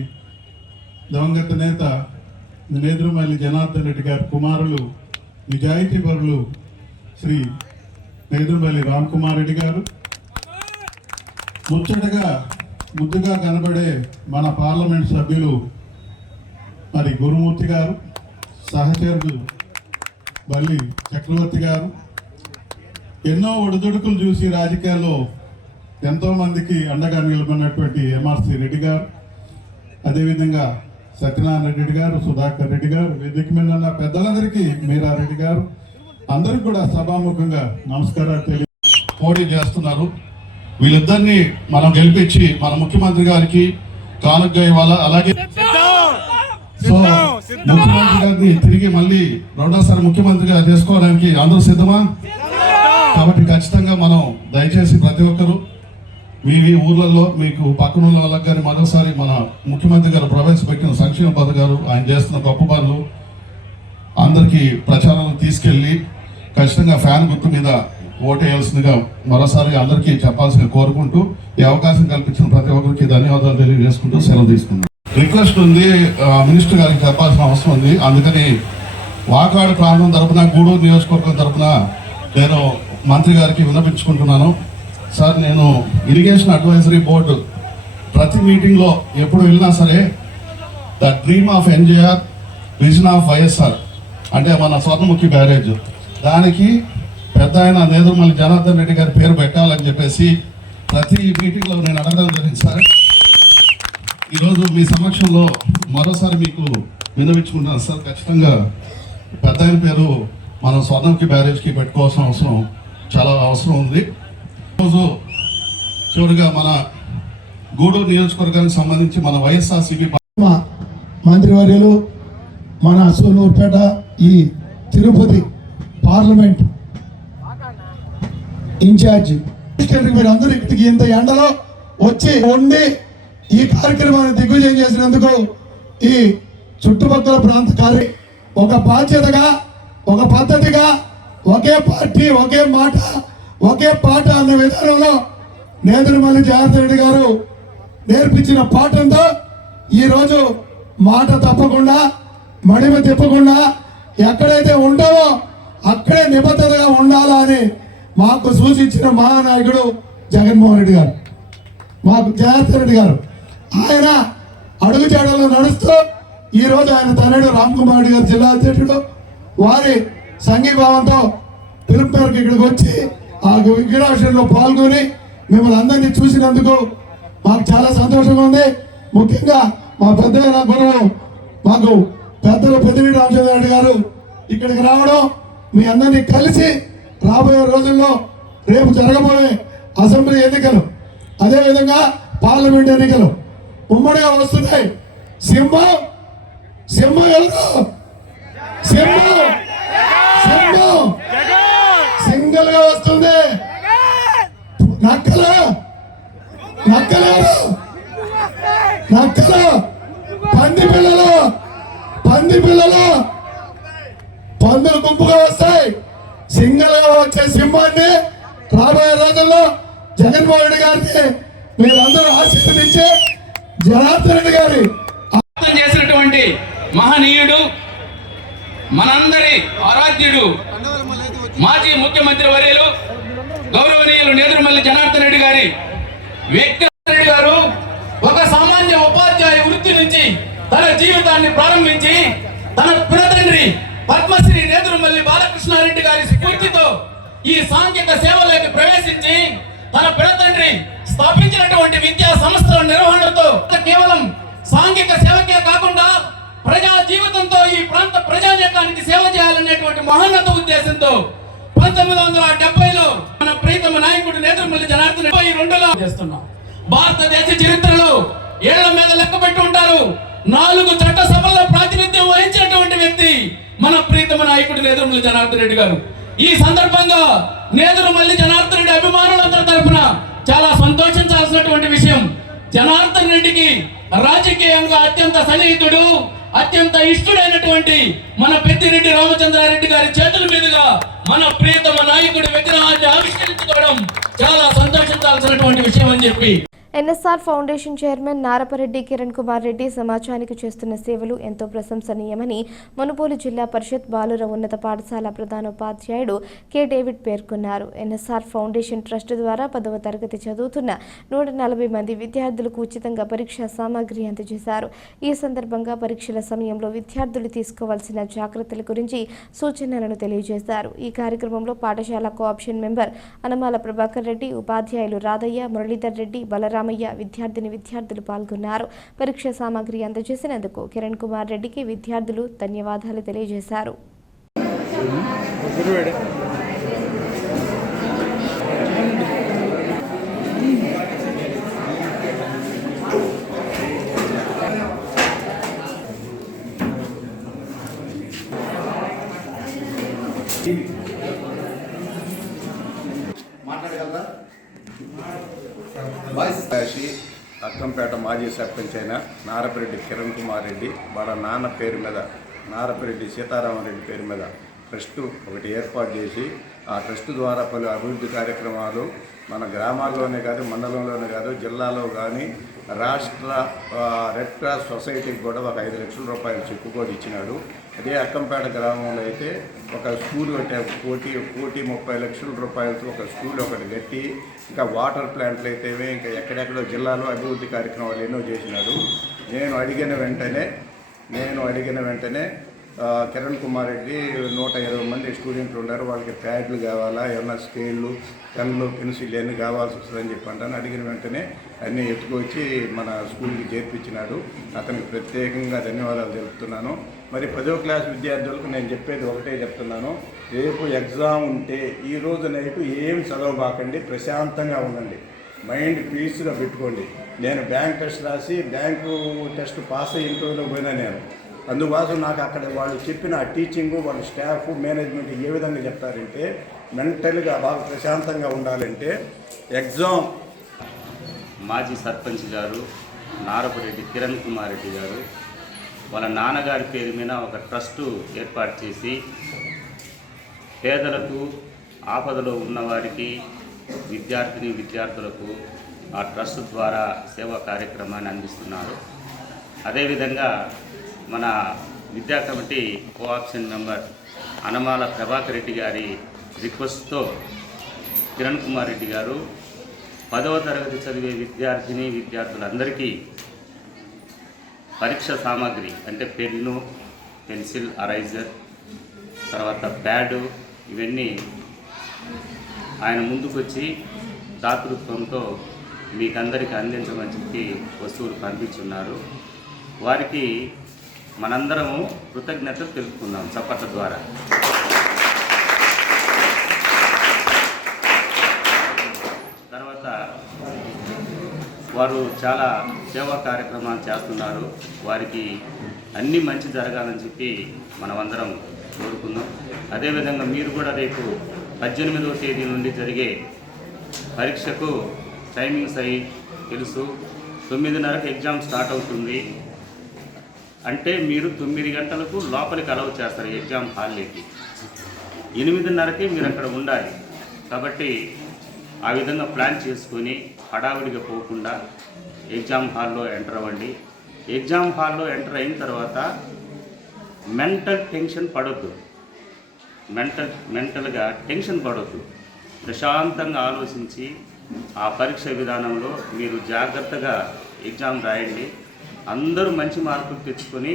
దివంగత నేత నేదురుమల్లి జనార్దన్ రెడ్డి గారి కుమారులు నిజాయితీపరులు శ్రీ నేదురుమల్లి రామ్ కుమార్ రెడ్డి గారు, ముద్దుగా కనబడే మన పార్లమెంట్ సభ్యులు మరి గురుమూర్తి గారు, సహచరుడు బల్లి చక్రవర్తి గారు, ఎన్నో ఒడిదుడుకులు చూసి రాజకీయాల్లో ఎంతోమందికి అండగా నిలబడినటువంటి ఎంఆర్సి రెడ్డి గారు, అదేవిధంగా సత్యనారాయణ రెడ్డి గారు, సుధాకర్ రెడ్డి గారు, వేదిక మీద ఉన్న పెద్దలందరికీ మీరారెడ్డి గారు, అందరికి కూడా సభాముఖంగా నమస్కారాలు పోటీ చేస్తున్నారు. వీళ్ళిద్దరిని మనం గెలిపించి మన ముఖ్యమంత్రి గారికి కానుకగా ఇవ్వాలా. అలాగే సో ముఖ్యమంత్రి గారిని తిరిగి మళ్ళీ రెండోసారి ముఖ్యమంత్రిగా చేసుకోవడానికి అందరూ సిద్ధమా? కాబట్టి ఖచ్చితంగా మనం దయచేసి ప్రతి ఒక్కరూ మీ ఊర్లలో మీకు పక్కన ఉన్న వాళ్ళకి కానీ మరోసారి మన ముఖ్యమంత్రి గారు ప్రవేశపెట్టిన సంక్షేమ పథకాలు, ఆయన చేస్తున్న గొప్ప పనులు అందరికీ ప్రచారాలను తీసుకెళ్ళి ఖచ్చితంగా ఫ్యాన్ గుర్తు మీద ఓటేయాల్సిందిగా మరోసారి అందరికీ చెప్పాల్సిన కోరుకుంటూ ఈ అవకాశం కల్పించిన ప్రతి ఒక్కరికి ధన్యవాదాలు తెలియజేసుకుంటూ సెలవు తీసుకుంటాం. రిక్వెస్ట్ ఉంది, మినిస్టర్ గారికి చెప్పాల్సిన అవసరం ఉంది. అందుకని వాకాడు ప్రాంతం తరఫున, గూడూరు నియోజకవర్గం తరఫున నేను మంత్రి గారికి విన్నపించుకుంటున్నాను. సార్, నేను ఇరిగేషన్ అడ్వైజరీ బోర్డు ప్రతి మీటింగ్లో ఎప్పుడు వెళ్ళినా సరే the dream of NJR, vision of YSR అంటే మన స్వర్ణముఖి బ్యారేజ్, దానికి పెద్ద ఆయన నేదురుమల్లి జనార్దన్ రెడ్డి గారి పేరు పెట్టాలని చెప్పేసి ప్రతి మీటింగ్లో నేను అడగడం జరిగింది. సార్, ఈరోజు మీ సమక్షంలో మరోసారి మీకు విన్నవించుకుంటున్నాను సార్. ఖచ్చితంగా పెద్ద ఆయన పేరు మనం స్వర్ణముఖి బ్యారేజ్కి పెట్టుకోవాల్సిన అవసరం చాలా అవసరం ఉంది. ఈరోజు చివరిగా మన గూడూరు నియోజకవర్గానికి సంబంధించి మన వైఎస్ఆర్సీపీ మంత్రివర్యులు, మన సూలూరుపేట, ఈ తిరుపతి పార్లమెంట్ ఇన్ఛార్జి మీరు అందరూ ఇక్కడికి ఇంత ఎండలో వచ్చి ఉండి ఈ కార్యక్రమాన్ని దిగ్విజయం చేసినందుకు ఈ చుట్టుపక్కల ప్రాంత ఒక బాధ్యతగా, ఒక పద్ధతిగా, ఒకే పార్టీ, ఒకే మాట, ఒకే పాట అన్న విధానంలో నేదురుమల్లి జనార్దన్ రెడ్డి గారు నేర్పించిన పాఠంతో ఈరోజు మాట తప్పకుండా, మడిమ తిప్పకుండా ఎక్కడైతే ఉంటావో అక్కడే నిబద్ధతగా ఉండాలా అని మాకు సూచించిన మహానాయకుడు జగన్మోహన్ రెడ్డి గారు, మాకు జనార్దన్ రెడ్డి గారు. ఆయన అడుగుజాడల్లో నడుస్తూ ఈరోజు ఆయన తనయుడు రామ్ కుమార్ రెడ్డి గారు జిల్లా అధ్యక్షుడు, వారి సంఘీభావంతో పిలుపు మేరకు ఇక్కడికి వచ్చి ఆ విగ్రహావిష్కరణలో పాల్గొని మిమ్మల్ని అందరినీ చూసినందుకు మాకు చాలా సంతోషంగా ఉంది. ముఖ్యంగా మా పెద్ద గురువు మాకు పెద్దలు పెద్దిరెడ్డి రామచంద్ర రెడ్డి గారు ఇక్కడికి రావడం, మీ అందరినీ కలిసి రాబోయే రోజుల్లో రేపు జరగబోయే అసెంబ్లీ ఎన్నికలు, అదేవిధంగా పార్లమెంట్ ఎన్నికలు ఉమ్మడిగా వస్తున్నాయి. సింహం ఎవరు? సింహం సింగల్ గా వస్తుంది. నక్కలు పంది పిల్లలు పందులు గుంపుగా వస్తాయి. సింగల్ గా వచ్చే సింహాన్ని రాబోయే రోజుల్లో జగన్మోహన్ రెడ్డి గారికి మీరందరూ ఆశీర్వదించి జనార్దన్ రెడ్డి గారి చేసినటువంటి మహనీయుడు, మనందరి ఆరాధ్యుడు, మాజీ ముఖ్యమంత్రి వర్యులు గౌరవనీయులు నేదురుమల్లి జనార్దన్ రెడ్డి గారి రెడ్డి గారు ఒక సామాన్య ఉపాధ్యాయ వృత్తి నుంచి తన జీవితాన్ని ప్రారంభించి తన పినతండ్రి పద్మశ్రీ నేదురుమల్లి బాలకృష్ణారెడ్డి గారి స్ఫూర్తితో ఈ సాంఘిక సేవలోకి ప్రవేశించి తన పినతండ్రి స్థాపించినటువంటి విద్యా సంస్థల నిర్వహణతో కేవలం సాంఘిక సేవకే కాకుండా ప్రజా జీవితంతో ఈ ప్రాంత ప్రజానీకానికి సేవ చేయాలనేటువంటి మహోన్నత ఉద్దేశంతో 1970లో మన ప్రీతమ నాయకుడు నేదురుమల్లి జనార్దన్ రెడ్డి 22లో చేస్తున్నాం. భారతదేశ చరిత్రలో ఏళ్ల మీద లెక్క పెట్టి ఉంటారు 4 చట్టసభల్లో ప్రాతినిధ్యం వహించినటువంటి వ్యక్తి మన ప్రీతమ నాయకుడు నేదురుమల్లి జనార్దన్ రెడ్డి గారు. ఈ సందర్భంగా నేదురుమల్లి జనార్దన్ రెడ్డి అభిమానులందరి తరఫున చాలా సంతోషించాల్సినటువంటి విషయం, జనార్దన్ రెడ్డికి రాజకీయంగా అత్యంత సన్నిహితుడు, అత్యంత ఇష్టడైనటువంటి మన పెద్దిరెడ్డి రామచంద్రారెడ్డి గారి చేతుల మీదుగా మన ప్రియతమ నాయకుడి విగ్రహాన్ని ఆవిష్కరించుకోవడం చాలా సంతోషించాల్సినటువంటి విషయం అని చెప్పి NSR foundation chairman Narapa Reddy Kiran Kumar Reddy సమాజానికి చేస్తున్న సేవలు ఎంతో ప్రశంసనీయమని మునుగోడు జిల్లా పరిషత్ బాలుర ఉన్నత పాఠశాల ప్రధానోపాధ్యాయుడు కె డేవిడ్ పేర్కొన్నారు. ఎన్ఎస్ఆర్ ఫౌండేషన్ ట్రస్ట్ ద్వారా 10వ తరగతి చదువుతున్న 140 మంది విద్యార్థులకు ఉచితంగా పరీక్షా సామాగ్రి అందజేశారు. ఈ సందర్భంగా పరీక్షల సమయంలో విద్యార్థులు తీసుకోవాల్సిన జాగ్రత్తల గురించి సూచనలను తెలియజేశారు. ఈ కార్యక్రమంలో పాఠశాల కోఆప్షన్ మెంబర్ అనమాల ప్రభాకర్ రెడ్డి, ఉపాధ్యాయులు రాధయ్య, మురళీధర్ రెడ్డి, బలరామయ్య, విద్యార్థులు పాల్గొన్నారు. పరీక్ష సామాగ్రి అందజేసినందుకు కిరణ్ కుమార్ రెడ్డికి విద్యార్థులు ధన్యవాదాలు తెలియజేశారు. అక్కంపేట మాజీ సర్పంచ్ అయిన నారపరెడ్డి కిరణ్ కుమార్ రెడ్డి వాళ్ళ నాన్న పేరు మీద నారపరెడ్డి సీతారామరెడ్డి పేరు మీద ట్రస్టు ఒకటి ఏర్పాటు చేసి ఆ ట్రస్ట్ ద్వారా పలు అభివృద్ధి కార్యక్రమాలు మన గ్రామాల్లోనే కాదు, మండలంలోనే కాదు, జిల్లాలో కానీ రాష్ట్ర రెడ్ క్రాస్ సొసైటీకి కూడా ఒక 5 లక్షల రూపాయలు చెక్కు కూడా ఇచ్చినాడు. అదే అక్కంపేట గ్రామంలో అయితే ఒక స్కూల్ కట్టే కోటి 30 లక్షల రూపాయలతో ఒక స్కూల్ ఒకటి కట్టి, ఇంకా వాటర్ ప్లాంట్లు అయితేనే ఇంకా ఎక్కడెక్కడో జిల్లాలో అభివృద్ధి కార్యక్రమాలు ఎన్నో చేసినాడు. నేను అడిగిన వెంటనే కిరణ్ కుమార్ రెడ్డి 120 మంది స్టూడెంట్లు ఉన్నారు, వాళ్ళకి ప్యాడ్లు కావాలా, ఏమన్నా స్కేళ్ళు, పెన్నులు, పెన్సిల్ అన్నీ కావాల్సి వస్తుందని చెప్పంటాను. అడిగిన వెంటనే అన్నీ ఎత్తుకొచ్చి మన స్కూల్కి చేర్పించినాడు. అతనికి ప్రత్యేకంగా ధన్యవాదాలు తెలుపుతున్నాను. మరి 10వ క్లాస్ విద్యార్థులకు నేను చెప్పేది ఒకటే చెప్తున్నాను, రేపు ఎగ్జామ్ ఉంటే ఈరోజు నైటు ఏం చదవబాకండి, ప్రశాంతంగా ఉండండి, మైండ్ పీస్గా పెట్టుకోండి. నేను బ్యాంక్ టెస్ట్ రాసి బ్యాంకు టెస్ట్ పాస్ అయ్యి ఇంటర్వ్యూలో పోయినా నేను. అందుకోసం నాకు అక్కడ వాళ్ళు చెప్పిన టీచింగు, వాళ్ళ స్టాఫ్, మేనేజ్మెంట్ ఏ విధంగా చెప్తారంటే మెంటల్గా బాగా ప్రశాంతంగా ఉండాలంటే ఎగ్జామ్. మాజీ సర్పంచ్ గారు నారపరెడ్డి కిరణ్ కుమార్ రెడ్డి గారు వాళ్ళ నాన్నగారి పేరు మీద ఒక ట్రస్టు ఏర్పాటు చేసి పేదలకు, ఆపదలో ఉన్నవారికి, విద్యార్థులకు ఆ ట్రస్ట్ ద్వారా సేవా కార్యక్రమాన్ని అందిస్తున్నారు. అదేవిధంగా మన విద్యా committee cooption member Anamala Prabhakar Reddy గారి రిక్వెస్ట్తో కిరణ్ కుమార్ రెడ్డి గారు 10వ తరగతి చదివే విద్యార్థులందరికీ పరీక్ష సామాగ్రి అంటే పెన్ను, పెన్సిల్, అరైజర్, తర్వాత ప్యాడు ఇవన్నీ ఆయన ముందుకొచ్చి దాతృత్వంతో మీకందరికీ అందించమని చెప్పి వస్తువులు పంపించున్నారు. వారికి మనందరము కృతజ్ఞతలు తెలుపుకుందాం చప్పట్ల ద్వారా. తర్వాత వారు చాలా సేవా కార్యక్రమాలు చేస్తున్నారు. వారికి అన్నీ మంచి జరగాలని చెప్పి మనమందరం కోరుకుందాం. అదేవిధంగా మీరు కూడా రేపు 18వ తేదీ నుండి జరిగే పరీక్షకు టైమింగ్స్ అయి తెలుసు. 9:30కి ఎగ్జామ్ స్టార్ట్ అవుతుంది. అంటే మీరు 9 గంటలకు లోపలికి అలౌ చేస్తారు ఎగ్జామ్ హాల్లోకి. 8:30కి మీరు అక్కడ ఉండాలి. కాబట్టి ఆ విధంగా ప్లాన్ చేసుకొని హడావుడిగా పోకుండా ఎగ్జామ్ హాల్లో ఎంటర్ అవ్వండి. ఎగ్జామ్ హాల్లో ఎంటర్ అయిన తర్వాత మెంటల్ టెన్షన్ పడొద్దు, మెంటల్గా టెన్షన్ పడొద్దు. ప్రశాంతంగా ఆలోచించి ఆ పరీక్ష విధానంలో మీరు జాగ్రత్తగా ఎగ్జామ్ రాయండి. అందరూ మంచి మార్కులు తెచ్చుకొని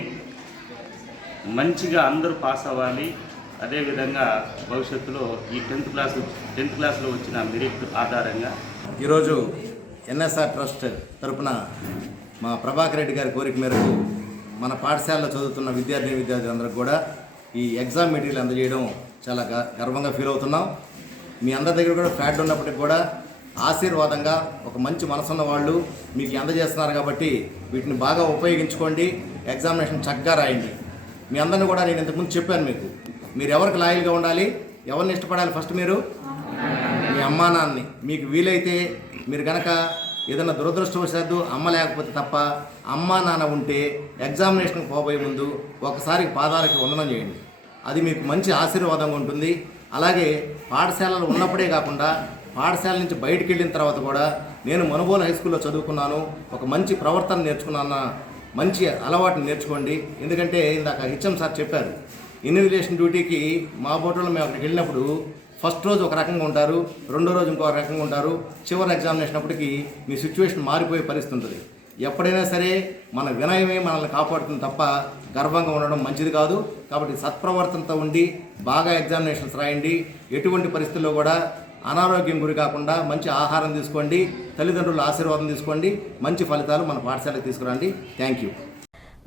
మంచిగా అందరూ పాస్ అవ్వాలి. అదేవిధంగా భవిష్యత్తులో ఈ 10th క్లాస్లో వచ్చిన మెరిట్ ఆధారంగా ఈరోజు ఎన్ఎస్ఆర్ ట్రస్ట్ తరపున మా ప్రభాకర్ రెడ్డి గారి కోరిక మేరకు మన పాఠశాలలో చదువుతున్న విద్యార్థులందరికీ కూడా ఈ ఎగ్జామ్ మెటీరియల్ అందజేయడం చాలా గర్వంగా ఫీల్ అవుతున్నాం. మీ అందరి దగ్గర కూడా ఫ్యాడ్ ఉన్నప్పటికీ కూడా ఆశీర్వాదంగా ఒక మంచి మనసున్న వాళ్ళు మీకు అందజేస్తున్నారు కాబట్టి వీటిని బాగా ఉపయోగించుకోండి. ఎగ్జామినేషన్ చక్కగా రాయండి. మీ అందరిని కూడా నేను ఇంతకుముందు చెప్పాను, మీరు ఎవరికి లాయల్గా ఉండాలి, ఎవరిని ఇష్టపడాలి, ఫస్ట్ మీరు మీ అమ్మా నాన్నని. మీకు వీలైతే మీరు కనుక ఏదైనా దురదృష్టవశాత్తు అమ్మ లేకపోతే తప్ప అమ్మా నాన్న ఉంటే ఎగ్జామినేషన్కి పోబోయే ముందు ఒకసారి పాదాలకి వందనం చేయండి. అది మీకు మంచి ఆశీర్వాదంగా ఉంటుంది. అలాగే పాఠశాలలు ఉన్నప్పుడే కాకుండా పాఠశాల నుంచి బయటికి వెళ్ళిన తర్వాత కూడా నేను మనుబోలు హై స్కూల్లో చదువుకున్నాను, ఒక మంచి ప్రవర్తన నేర్చుకున్నాను, మంచి అలవాటుని నేర్చుకోండి. ఎందుకంటే ఇందాక హెచ్ఎం సార్ చెప్పారు, ఇన్విజిలేషన్ డ్యూటీకి మా బోర్డులో మేము అక్కడికి వెళ్ళినప్పుడు ఫస్ట్ రోజు ఒక రకంగా ఉంటారు, రెండో రోజు ఇంకో రకంగా ఉంటారు, చివరి ఎగ్జామినేషన్ అప్పటికి మీ సిచ్యువేషన్ మారిపోయే పరిస్థితి ఉంటుంది. ఎప్పుడైనా సరే మన వినయమే మనల్ని కాపాడుతుంది తప్ప గర్వంగా ఉండడం మంచిది కాదు. కాబట్టి సత్ప్రవర్తనతో ఉండి బాగా ఎగ్జామినేషన్స్ రాయండి. ఎటువంటి పరిస్థితుల్లో కూడా అనారోగ్యం గురి కాకుండా మంచి ఆహారం తీసుకోండి, తల్లిదండ్రుల ఆశీర్వాదం తీసుకోండి, మంచి ఫలితాలు మన పాఠశాలకు తీసుకురండి. Thank you.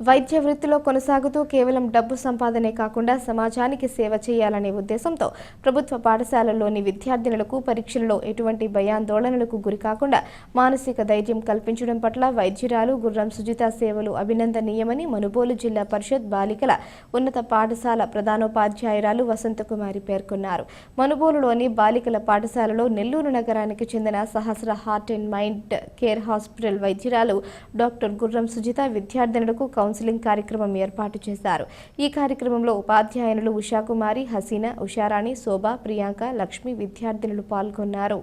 వైద్య వృత్తిలో కొనసాగుతూ కేవలం డబ్బు సంపాదనే కాకుండా సమాజానికి సేవ చేయాలనే ఉద్దేశంతో ప్రభుత్వ పాఠశాలల్లోని విద్యార్థినులకు పరీక్షలలో ఎటువంటి భయాందోళనలకు గురికాకుండా మానసిక ధైర్యం కల్పించడం పట్ల వైద్యురాలు గుర్రం సుజిత సేవలు అభినందనీయమని మనుబోలు జిల్లా పరిషత్ బాలికల ఉన్నత పాఠశాల ప్రధానోపాధ్యాయురాలు వసంతకుమారి పేర్కొన్నారు. మనుబోలులోని బాలికల పాఠశాలలో నెల్లూరు నగరానికి చెందిన Sahasra heart and mind care hospital వైద్యురాలు డాక్టర్ గుర్రం సుజిత విద్యార్థినులకు కౌన్సిలింగ్ కార్యక్రమం ఏర్పాటు చేశారు. ఈ కార్యక్రమంలో ఉపాధ్యాయునులు ఉషాకుమారి, హసీనా, ఉషారాణి, శోభ, ప్రియాంక, లక్ష్మి విద్యార్థినులు పాల్గొన్నారు.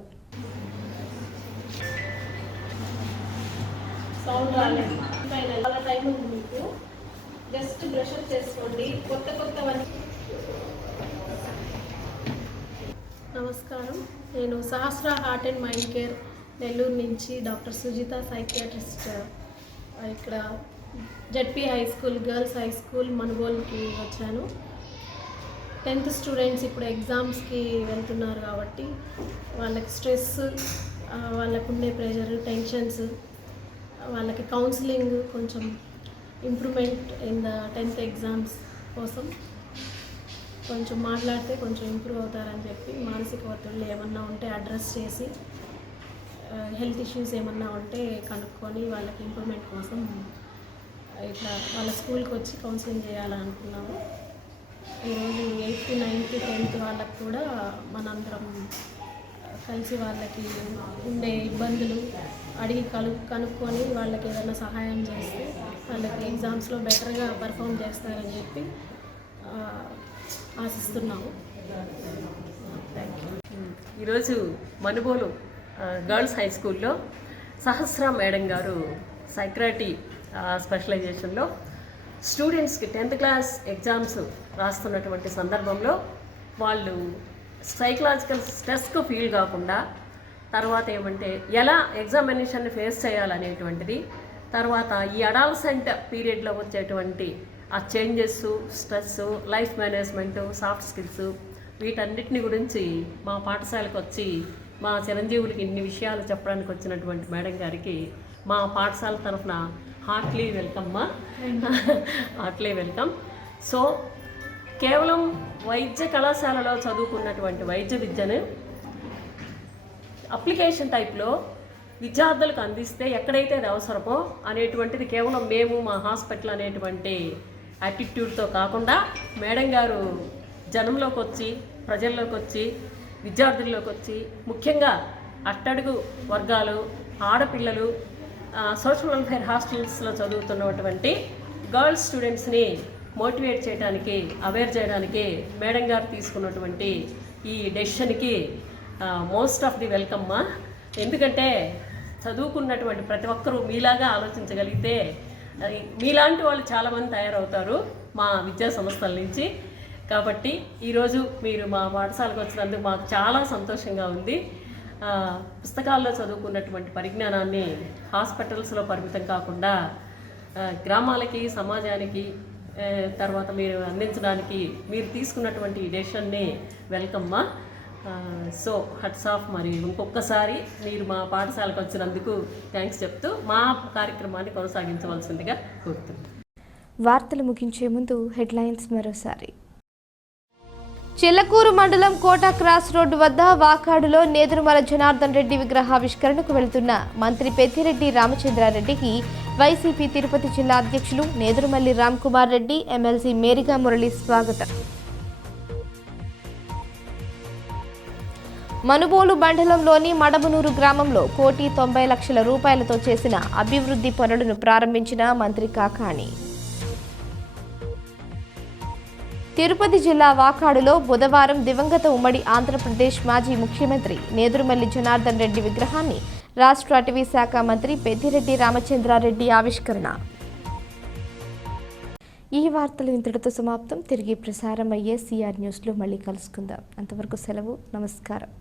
నమస్కారం, నేను Sahasra heart and mind care Nellore నుంచి డాక్టర్ సుజిత సైకియాట్రిస్ట్ ఇక్కడ ZP high school, girls high school మనుబోలుకి వచ్చాను. 10th స్టూడెంట్స్ ఇప్పుడు ఎగ్జామ్స్కి వెళ్తున్నారు కాబట్టి వాళ్ళకి స్ట్రెస్, వాళ్ళకు ఉండే ప్రెషర్, టెన్షన్స్, వాళ్ళకి కౌన్సిలింగ్, కొంచెం improvement in the 10th exams కోసం కొంచెం మాట్లాడితే కొంచెం ఇంప్రూవ్ అవుతారని చెప్పి మానసిక ఒత్తిళ్ళు ఏమన్నా ఉంటే అడ్రస్ చేసి హెల్త్ ఇష్యూస్ ఏమన్నా ఉంటే కనుక్కొని వాళ్ళకి ఇంప్రూవ్మెంట్ కోసం ఇట్లా వాళ్ళ స్కూల్కి వచ్చి కౌన్సిలింగ్ చేయాలనుకున్నాము. ఈరోజు 8th, 9th, 10th వాళ్ళకు కూడా మనందరం కలిసి వాళ్ళకి ఉండే ఇబ్బందులు అడిగి కనుక్కొని వాళ్ళకి ఏదైనా సహాయం చేస్తే వాళ్ళకి ఎగ్జామ్స్లో బెటర్గా పర్ఫామ్ చేస్తారని చెప్పి ఆశిస్తున్నాము. Thank you. ఈరోజు మనుబోలు గర్ల్స్ హై స్కూల్లో సహస్ర మేడం గారు సైక్రాటీ స్పెషలైజేషన్లో స్టూడెంట్స్కి 10th క్లాస్ ఎగ్జామ్స్ రాస్తున్నటువంటి సందర్భంలో వాళ్ళు సైకలాజికల్ స్ట్రెస్కు ఫీల్ కాకుండా తర్వాత ఏమంటే ఎలా ఎగ్జామినేషన్ని ఫేస్ చేయాలనేటువంటిది, తర్వాత ఈ అడాలసెంట్ పీరియడ్లో వచ్చేటువంటి ఆ changes, stress, life management, soft skills వీటన్నిటిని గురించి మా పాఠశాలకు వచ్చి మా చిరంజీవులకి ఇన్ని విషయాలు చెప్పడానికి వచ్చినటువంటి మేడం గారికి మా పాఠశాల తరఫున heartly welcome heartly welcome. So కేవలం వైద్య కళాశాలలో చదువుకున్నటువంటి వైద్య విద్యను అప్లికేషన్ టైప్లో విద్యార్థులకు అందిస్తే ఎక్కడైతే అది అవసరమో అనేటువంటిది కేవలం మేము మా హాస్పిటల్ అనేటువంటి యాటిట్యూడ్తో కాకుండా మేడం గారు జనంలోకి వచ్చి, ప్రజల్లోకి వచ్చి, విద్యార్థుల్లోకి వచ్చి, ముఖ్యంగా అట్టడుగు వర్గాలు, ఆడపిల్లలు, సోషల్ వెల్ఫేర్ హాస్టల్స్లో చదువుతున్నటువంటి గర్ల్స్ స్టూడెంట్స్ని మోటివేట్ చేయడానికి, అవేర్ చేయడానికి మేడం గారు తీసుకున్నటువంటి ఈ డెసిషన్కి మోస్ట్ ఆఫ్ ది వెల్కమ్. ఎందుకంటే చదువుకున్నటువంటి ప్రతి ఒక్కరూ మీలాగా ఆలోచించగలిగితే మీలాంటి వాళ్ళు చాలామంది తయారవుతారు మా విద్యా సంస్థల నుంచి. కాబట్టి ఈరోజు మీరు మా పాఠశాలకు వచ్చినందుకు మాకు చాలా సంతోషంగా ఉంది. పుస్తకాల్లో చదువుకున్నటువంటి పరిజ్ఞానాన్ని హాస్పిటల్స్లో పరిమితం కాకుండా గ్రామాలకి, సమాజానికి తర్వాత మీరు అందించడానికి మీరు తీసుకున్నటువంటి ఈ డెసిషన్ని వెల్కమ్మా. So hats off. మరి ఇంకొకసారి మీరు మా పాఠశాలకు వచ్చినందుకు థ్యాంక్స్ చెప్తూ మా కార్యక్రమాన్ని కొనసాగించవలసిందిగా కోరుతున్నాను. వార్తలు ముగించే ముందు హెడ్లైన్స్ మరోసారి. చిల్లకూరు మండలం కోట క్రాస్ రోడ్డు వద్ద వాకాడులో నేదురుమల జనార్దన్ రెడ్డి విగ్రహావిష్కరణకు వెళ్తున్న మంత్రి పెద్దిరెడ్డి రామచంద్రారెడ్డికి వైసీపీ తిరుపతి జిల్లా అధ్యక్షులు నేదురుమల్లి రామ్ కుమార్ రెడ్డి, ఎమ్మెల్సీ మేరిగా మురళి స్వాగతం. మనుబోలు మండలంలోని మడమనూరు గ్రామంలో 1,90,00,000 రూపాయలతో చేసిన అభివృద్ధి పనులను ప్రారంభించిన మంత్రి కాకాణి. తిరుపతి జిల్లా వాకాడులో బుధవారం దివంగత ఉమ్మడి ఆంధ్రప్రదేశ్ మాజీ ముఖ్యమంత్రి నేదురుమల్లి జనార్దన్ రెడ్డి విగ్రహాన్ని రాష్ట్ర అటవీ శాఖ మంత్రి పెద్దిరెడ్డి రామచంద్రారెడ్డి ఆవిష్కరణ. ఈ వార్తలు ఇంతటితో సమాప్తం. తిరిగి ప్రసారం అయ్యే సిఆర్ న్యూస్లో మళ్ళీ కలుసుకుందాం. అంతవరకు సెలవు. నమస్కారం.